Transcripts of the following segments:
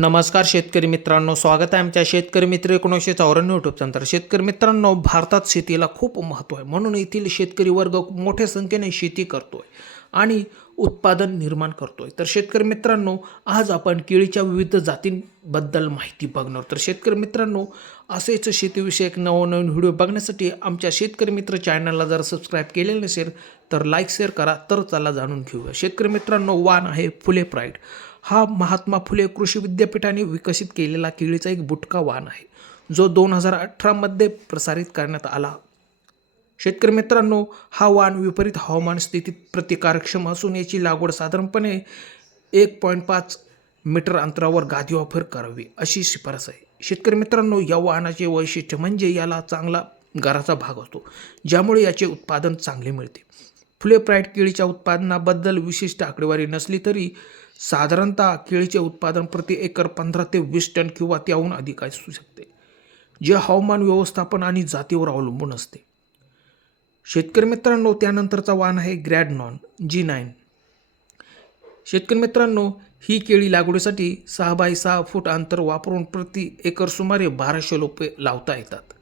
नमस्कार शेतकरी मित्रांनो, स्वागत आहे आमच्या शेतकरी मित्र 1994 यूट्यूब चॅनल. शेतकरी मित्रांनो, भारतात शेतीला खूप महत्त्व आहे, म्हणून येथील शेतकरी वर्ग मोठ्या संख्येने शेती करतोय आणि उत्पादन निर्माण करतोय. तर शेतकरी मित्रांनो, आज आपण केळीच्या विविध जातींबद्दल माहिती बघणार. तर शेतकरी मित्रांनो, असेच शेतीविषयक नवनवीन व्हिडिओ बघण्यासाठी आमच्या शेतकरी मित्र चॅनलला जर सबस्क्राईब केलेलं नसेल तर लाईक शेअर करा. तर चला जाणून घेऊया. शेतकरी मित्रांनो, वाण आहे फुले प्राईड. हा महात्मा फुले कृषी विद्यापीठाने विकसित केलेला केळीचा एक बुटका वाण आहे, जो 2018 मध्ये प्रसारित करण्यात आला. शेतकरी मित्रांनो, हा वाण विपरीत हवामान स्थितीत प्रतिकारक्षम असून याची लागवड साधारणपणे 1.5 मीटर अंतरावर गादीवाफर करावी अशी शिफारस आहे. शेतकरी मित्रांनो, या वाहनाचे वैशिष्ट्य म्हणजे याला चांगला घराचा भाग असतो, ज्यामुळे याचे उत्पादन चांगले मिळते. फुले प्राईड केळीच्या उत्पादनाबद्दल विशिष्ट आकडेवारी नसली तरी साधारणतः केळीचे उत्पादन प्रति एकर 15 ते 20 टन किंवा त्याहून अधिक असू शकते, जे हवामान व्यवस्थापन आणि जातीवर अवलंबून असते. शेतकरी मित्रांनो, त्यानंतरचा वाण आहे ग्रॅडनॉन G9. शेतकरी मित्रांनो, ही केळी लागवडीसाठी 6 बाय 6 फूट अंतर वापरून प्रति एकर सुमारे 1200 रोपे लावता येतात.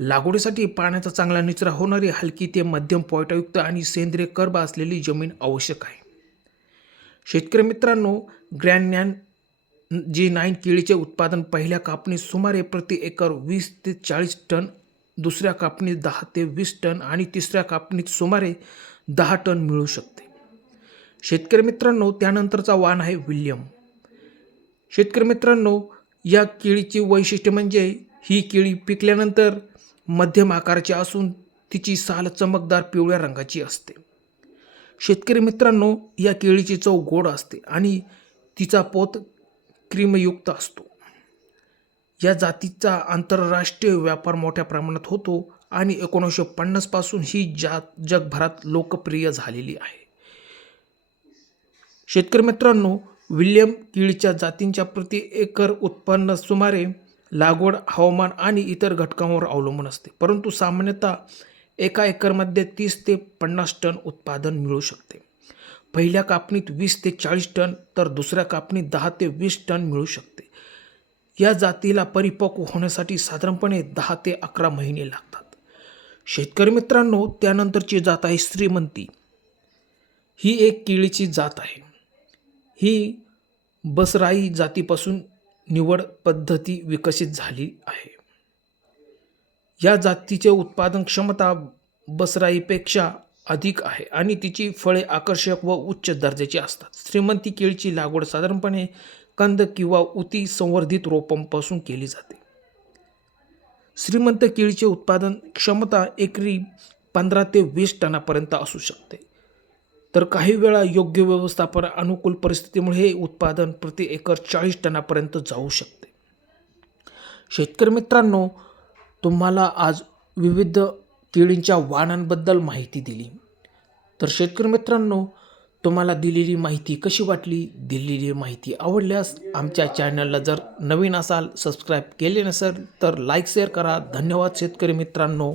लागवडीसाठी पाण्याचा चांगला निचरा होणारी हलकी ते मध्यम पोयटायुक्त आणि सेंद्रिय कर्ब असलेली जमीन आवश्यक आहे. शेतकरी मित्रांनो, ग्रॅडनॉन G9 केळीचे उत्पादन पहिल्या कापणीत सुमारे प्रति एकर 20 ते 40 टन, दुसऱ्या कापणीत 10 ते 20 टन आणि तिसऱ्या कापणीत सुमारे 10 टन मिळू शकते. शेतकरी मित्रांनो, त्यानंतरचा वाण आहे विल्यम. शेतकरी मित्रांनो, या केळीची वैशिष्ट्य म्हणजे ही केळी पिकल्यानंतर मध्यम आकाराची असून तिची साल चमकदार पिवळ्या रंगाची असते. शेतकरी मित्रांनो, या केळीची चव गोड असते आणि तिचा पोत क्रीमयुक्त असतो. या जातीचा आंतरराष्ट्रीय व्यापार मोठ्या प्रमाणात होतो आणि 1950 पासून ही जात जगभरात लोकप्रिय झालेली आहे. शेतकरी मित्रांनो, विल्यम केळीच्या जातींच्या प्रति एकर उत्पन्न सुमारे लागवड, हवामान आणि इतर घटकांवर अवलंबून असते, परंतु सामान्यतः एका एकरमध्ये 30 ते 50 टन उत्पादन मिळू शकते. पहिल्या कापणीत 20 ते 40 टन तर दुसऱ्या कापणीत 10 ते 20 टन मिळू शकते. या जातीला परिपक्व होण्यासाठी साधारणपणे 10 ते 11 महिने लागतात. शेतकरी मित्रांनो, त्यानंतरची जात आहे श्रीमंती. ही एक केळीची जात आहे. ही बसराई जातीपासून निवड पद्धती विकसित झाली आहे. या जातीचे उत्पादन क्षमता बसराईपेक्षा अधिक आहे आणि तिची फळे आकर्षक व उच्च दर्जाची असतात. श्रीमंती केळीची लागवड साधारणपणे कंद किंवा उती संवर्धित रोपांपासून केली जाते. श्रीमंत केळीचे उत्पादन क्षमता एकरी 15 ते 20 टनापर्यंत असू शकते, तर काही वेळा योग्य व्यवस्थापन अनुकूल परिस्थितीमुळे हे उत्पादन प्रति एकर 40 टनापर्यंत जाऊ शकते. शेतकरी मित्रांनो, तुम्हाला आज विविध केळींच्या वाणांबद्दल माहिती दिली. तर शेतकरी मित्रांनो, तुम्हाला दिलेली माहिती कशी वाटली? दिलेली माहिती आवडल्यास आमच्या चॅनलला जर नवीन असाल, सबस्क्राईब केले नसेल तर लाईक शेअर करा. धन्यवाद शेतकरी मित्रांनो.